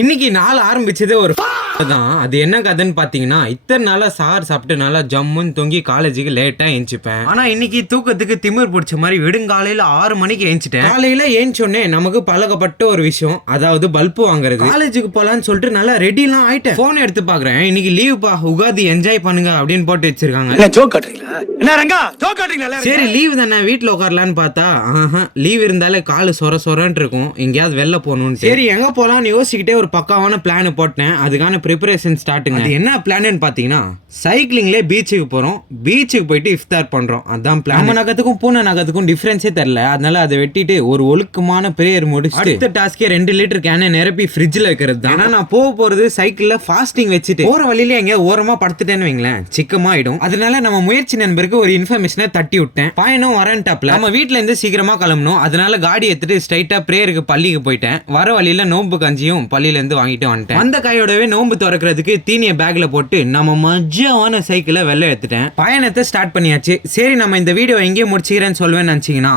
இன்னைக்கு நாள் ஆரம்பிச்சதே ஒரு தான். அது என்ன கதைன்னு பாத்தீங்கன்னா, இத்தனை நாளா சார் சாப்பிட்டு நல்லா ஜம்முன்னு தொங்கி காலேஜுக்கு லேட்டா ஏஞ்சிப்பேன். ஆனா இன்னைக்கு தூக்கத்துக்கு திமிர் பிடிச்ச மாதிரி விடுங்காலையில 6 மணிக்கு ஏஞ்சிட்டேன். காலையில ஏஞ்சோடனே நமக்கு பழகப்பட்ட ஒரு விஷயம், அதாவது பல்பு வாங்குறது. காலேஜுக்கு போலான்னு சொல்லிட்டு நல்லா ரெடி எல்லாம் ஆயிட்டேன். போன் எடுத்து பாக்குறேன், இன்னைக்கு லீவ் பா, உகாதி என்ஜாய் பண்ணுங்க அப்படின்னு போட்டு வச்சிருக்காங்க. சரி லீவ் தானே வீட்டுல உட்காரலான்னு பார்த்தா, லீவ் இருந்தாலே காலு சொரன்னு இருக்கும், எங்கேயாவது வெளில போகணும்னு. சரி எங்க போலாம்னு யோசிச்சுக்கிட்டே ஒரு பக்காவான பிளான் போட்டேன். அதுக்கான ப்ரிப்பரேஷன் ஸ்டார்ட்டுங்க. அது என்ன பிளான்னு பாத்தீங்கன்னா, சைக்கிளிங்லேயே பீச்சுக்கு போறோம், பீச்சுக்கு போயிட்டு இஃப்தார் பண்றோம். அதான் பிளான். நம்ம நகத்துக்கும் பூனை நகத்துக்கும் டிஃபரன்ஸே தெரியல. அதனால அதை வெட்டிட்டு ஒரு ஒழுக்கமான பிரேயர் முடிச்சு அடுத்த டாஸ்கே 2 லிட்டர் கேனை நிரப்பி ஃப்ரிட்ஜில் வைக்கிறது தான். ஆனா நான் போறது சைக்கிள்ல ஃபாஸ்டிங் வச்சுட்டு போற வழியில எங்க ஓரமா படுத்துட்டேன்னு வைங்களேன், சிக்கமாயிடும். அதனால நம்ம முயற்சி நண்பருக்கு ஒரு இன்ஃபர்மேஷனை தட்டி விட்டேன். பயணம் வரேன்டாப்ல நம்ம வீட்டுல இருந்து சீக்கிரமா கிளம்பணும். அதனால காடி எடுத்துட்டு ஸ்ட்ரைட்டா பிரேயருக்கு பள்ளிக்கு போயிட்டேன். வர வழியில நோம்பு கஞ்சியும் பள்ளியில இருந்து வாங்கிட்டு வந்துட்டேன். அந்த கையோடவே நோம்பு திறக்கிறதுக்கு தீனிய பேக்ல போட்டு நம்ம மஜ்ஜாவான சைக்கிளை வெளில எடுத்துட்டேன். பயணத்தை ஸ்டார்ட் பண்ணியாச்சு. சரி நம்ம இந்த வீடியோ எங்கேயே முடிச்சுக்கிறேன்னு சொல்லுவேன்னு நினைச்சீங்கன்னா,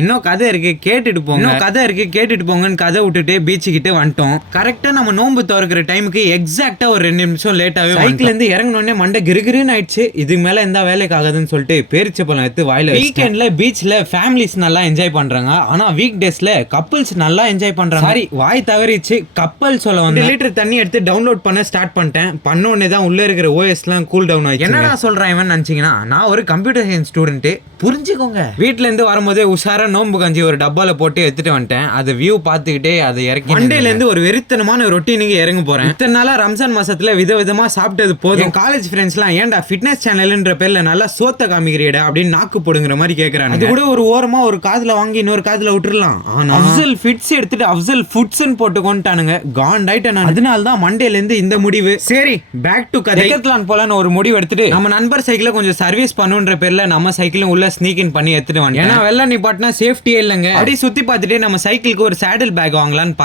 இன்னும் கதை இருக்கு கேட்டுட்டு போங்கன்னு கதை விட்டுட்டு பீச்சு கிட்ட வந்துட்டோம். கரெக்டா நம்ம நோம்பு திறக்கிற டைமுக்கு எக்ஸாக்டா ஒரு 2 நிமிஷம் லேட்டாவே சைக்கிள் இருந்து இறங்கினோடனே மண்டை கிருகிருன்னு ஆயிடுச்சு. இதுக்கு மேல எந்த வேலைக்கு ஆகுதுன்னு சொல்லிட்டு பேரிச்சப்பழம் எடுத்து வாயில. வீக்கெண்ட்ல பீச்ல ஃபேமிலிஸ் நல்லா என்ஜாய் பண்றாங்க. ஆனா வீக் டேஸ்ல கப்பிள்ஸ் நல்லா என்ஜாய் பண்றாங்க. சாரி வாய் தவறிச்சு, கப்பல் சொல்ல வந்து லிட்டர் தண்ணி எடுத்து டவுன்லோட் பண்ண ஸ்டார்ட் பண்ணிட்டேன். பண்ண உடனே தான் உள்ள இருக்கிற ஓஎஸ் எல்லாம் கூல் டவுன் ஆயிடுச்சு. என்னடா சொல்றேன் இவன் நினைச்சீங்கன்னா, நான் ஒரு கம்ப்யூட்டர் சயின்ஸ் ஸ்டூடெண்ட், புரிஞ்சுக்கோங்க. வீட்ல இருந்து வரும்போதே உஷாரா நோம்பு கஞ்சி ஒரு டப்பால போட்டு எடுத்துட்டு வந்துட்டேன். அது வியூ பார்த்துக்கிட்டே அதை இறக்கி மண்டேல இருந்து ஒரு வெறித்தனமான ரொட்டீனுக்கு இறங்க போறேன். இத்தனை நாளா ரம்ஜான் மாசத்துல விதவிதமா சாப்பிட்டது போதும். காலேஜ் ஃப்ரெண்ட்ஸ் எல்லாம் ஏன்டா ஃபிட்னஸ் சேனல்ன்ற பேர்ல நல்லா சோத்த காமிக்கிறீடா அப்படின்னு நாக்கு போடுங்கிற மாதிரி கேக்குறாங்க. அது கூட ஒரு ஓரமா ஒரு காதுல வாங்கி இன்னொரு காதுல விட்டுறலாம். ஆனா அஃப்சல் ஃபிட்ஸ் எடுத்துட்டு அஃப்சல் ஃபுட்ஸ்ன்னு போட்டு கொண்டானுங்க. காண்டாயிட்டேன் நான். அதனால தான் மண்டேல இருந்து இந்த முடிவு. சரி பேக் டு கதை. டெக்கத்லான் போலான்னு ஒரு முடிவு எடுத்துட்டு நம்ம நண்பர் சைக்கிளை கொஞ்சம் சர்வீஸ் பண்ணுன்ற பேர்ல நம்ம சைக்கிளும் உள்ள ஸ்னீக் இன் பண்ணி எடுத்துட்டு வந்தேன். ஏன்னா வெள்ள நிப்பாட்டினா சேஃப்டியே இல்லைங்க. அப்படி சுத்தி பார்த்துட்டு நம்ம சைக்கிளுக்கு ஒரு சேடல் பேக் வாங்கலான்னு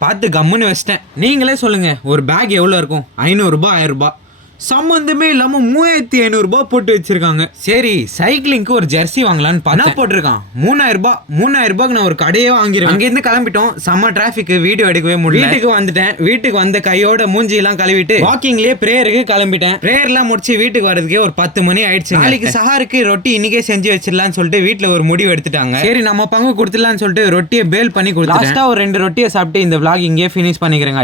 பார்த்து கம்முன்னு வச்சிட்டேன். நீங்களே சொல்லுங்க ஒரு பேக் எவ்வளவு இருக்கும்? 500 ரூபாய் 1000 ரூபாய் சம்பந்தமே இல்லாம 3500 ரூபாய் போட்டு வச்சிருக்காங்க. சரி சைக்கிளிங்க்கு ஒரு ஜெர்சி வாங்கலான்னு பார்த்தா போட்டிருக்கான் 3000 ரூபாய். 3000 ரூபாய்க்கு நான் ஒரு கடையே வாங்கிருக்கேன். அங்க இருந்து கிளம்பிட்டோம். செம்ம டிராபிக், வீடியோ எடுக்கவே முடியல. வீட்டுக்கு வந்துட்டேன். வீட்டுக்கு வந்த கையோட மூஞ்சி எல்லாம் கழுவிட்டு வாக்கிங்லயே பிரேயருக்கு கிளம்பிட்டேன். பிரேயர் எல்லாம் முடிச்சு வீட்டுக்கு வரதுக்கே ஒரு 10 மணி ஆயிடுச்சு. நாளைக்கு சஹாருக்கு ரொட்டி இன்னைக்கே செஞ்சு வச்சிடலாம்னு சொல்லிட்டு வீட்டுல ஒரு முடிவு எடுத்துட்டாங்க. சரி நம்ம பங்கு கொடுத்துடலாம்னு சொல்லிட்டு ரொட்டியை பேல் பண்ணி கொடுத்து லாஸ்டா ஒரு 2 ரொட்டியை சாப்பிட்டு இந்த vlog இங்கே ஃபினிஷ் பண்ணிக்கிறேன்.